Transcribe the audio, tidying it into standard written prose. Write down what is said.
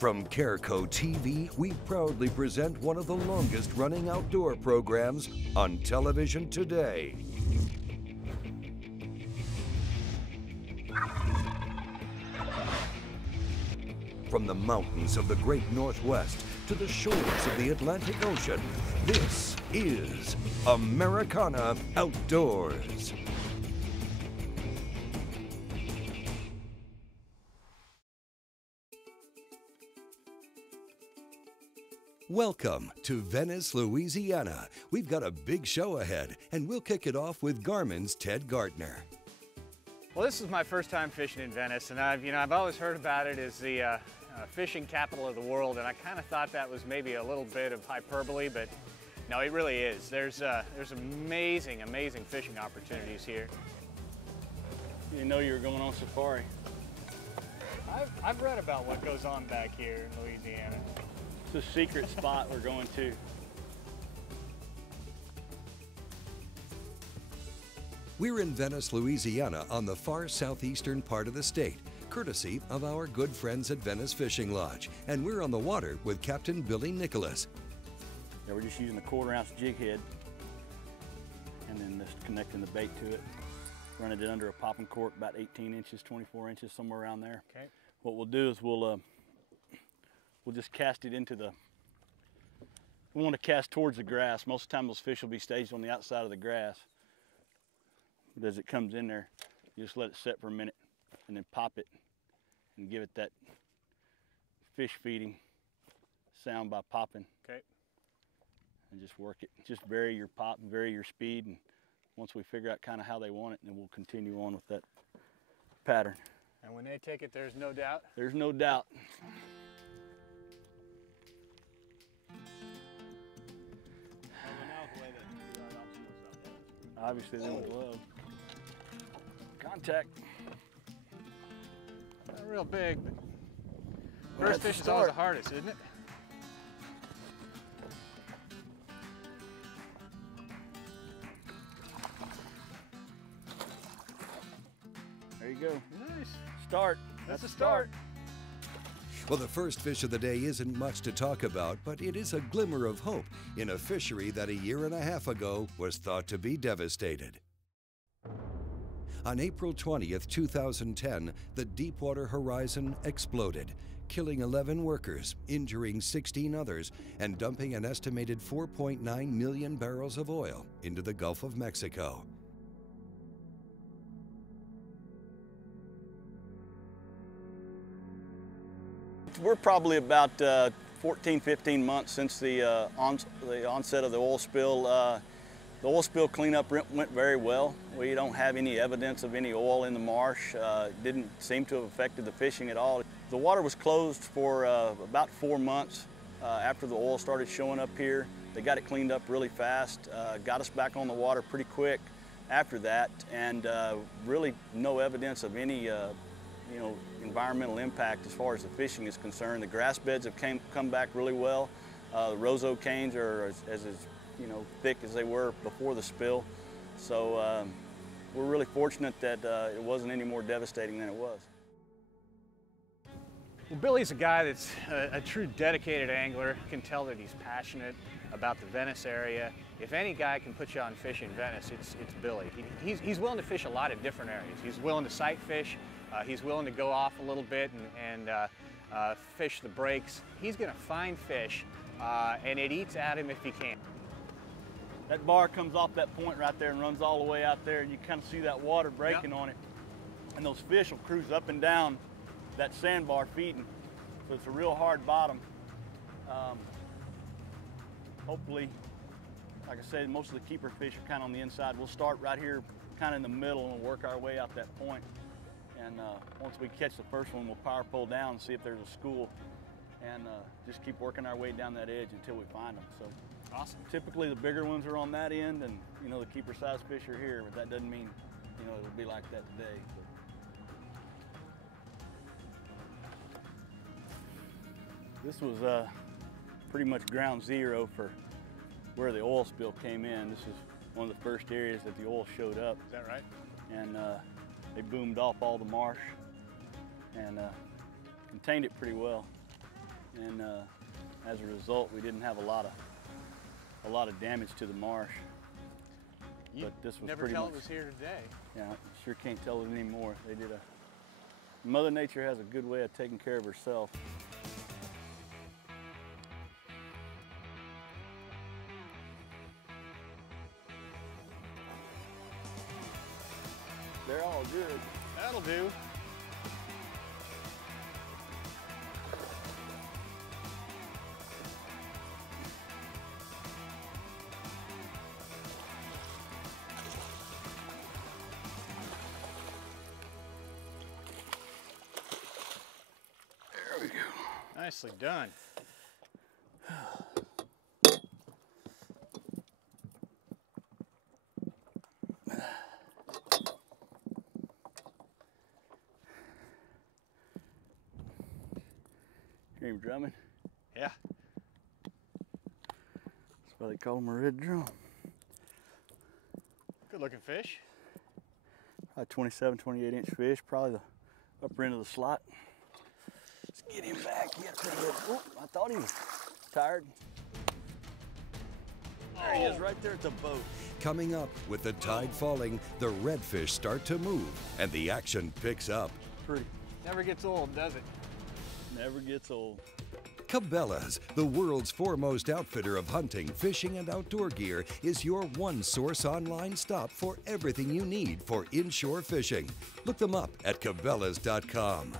From Careco TV, we proudly present one of the longest running outdoor programs on television today. From the mountains of the great Northwest to the shores of the Atlantic Ocean, this is Americana Outdoors. Welcome to Venice, Louisiana. We've got a big show ahead, and we'll kick it off with Garmin's Ted Gartner. Well, this is my first time fishing in Venice, and I've always heard about it as the fishing capital of the world, and I kind of thought that was maybe a little bit of hyperbole, but no, it really is. There's amazing fishing opportunities here. You didn't know you were going on safari. I've read about what goes on back here in Louisiana. It's a secret spot we're going to. We're in Venice, Louisiana, on the far southeastern part of the state, courtesy of our good friends at Venice Fishing Lodge, and we're on the water with Captain Billy Nicholas. Yeah, we're just using a 1/4 ounce jig head, and then just connecting the bait to it. Running it under a popping cork, about 18 inches, 24 inches, somewhere around there. Okay. What we'll do is we'll just cast it into the, we want to cast towards the grass. Most of the time those fish will be staged on the outside of the grass. But as it comes in there, you just let it set for a minute and then pop it and give it that fish feeding sound by popping. Okay. And just work it. Just vary your pop and vary your speed, and once we figure out kind of how they want it, then we'll continue on with that pattern. And when they take it, there's no doubt? There's no doubt. Obviously they would love contact. Not real big, but first fish is always the hardest, isn't it? There you go. Nice. Start. That's a start. Well, the first fish of the day isn't much to talk about, but it is a glimmer of hope in a fishery that a year and a half ago was thought to be devastated. On April 20th, 2010, the Deepwater Horizon exploded, killing 11 workers, injuring 16 others, and dumping an estimated 4.9 million barrels of oil into the Gulf of Mexico. We're probably about 14, 15 months since the onset of the oil spill. The oil spill cleanup went very well. We don't have any evidence of any oil in the marsh. It didn't seem to have affected the fishing at all. The water was closed for about 4 months after the oil started showing up here. They got it cleaned up really fast, got us back on the water pretty quick after that, and really no evidence of any environmental impact as far as the fishing is concerned. The grass beds have come back really well. The roseau canes are as thick as they were before the spill. So we're really fortunate that it wasn't any more devastating than it was. Well, Billy's a guy that's a true dedicated angler. You can tell that he's passionate about the Venice area. If any guy can put you on fish in Venice, it's Billy. He's willing to fish a lot of different areas. He's willing to sight fish. He's willing to go off a little bit and fish the breaks. He's going to find fish, and it eats at him if he can. That bar comes off that point right there and runs all the way out there, and you kind of see that water breaking on it. And those fish will cruise up and down that sandbar feeding. So it's a real hard bottom. Hopefully, like I said, most of the keeper fish are kind of on the inside. We'll start right here kind of in the middle and work our way out that point. And once we catch the first one, we'll power pull down and see if there's a school, and just keep working our way down that edge until we find them. So awesome. Typically the bigger ones are on that end, and the keeper size fish are here, but that doesn't mean it'll be like that today. But this was pretty much ground zero for where the oil spill came in. This is one of the first areas that the oil showed up. Is that right? And they boomed off all the marsh and contained it pretty well. and as a result, we didn't have a lot of damage to the marsh. You but this was never pretty tell much, it was here today. Yeah, sure can't tell it anymore. Mother Nature has a good way of taking care of herself. They're all good. That'll do. There we go. Nicely done. Hear him drumming? Yeah. That's why they call him a red drum. Good looking fish. Probably 27, 28 inch fish, probably the upper end of the slot. Let's get him back. Oh, I thought he was tired. There he is, right there at the boat. Coming up, with the tide falling, the redfish start to move and the action picks up. Pretty. Never gets old, does it? Never gets old. Cabela's, the world's foremost outfitter of hunting, fishing, and outdoor gear, is your one source online stop for everything you need for inshore fishing. Look them up at Cabela's.com.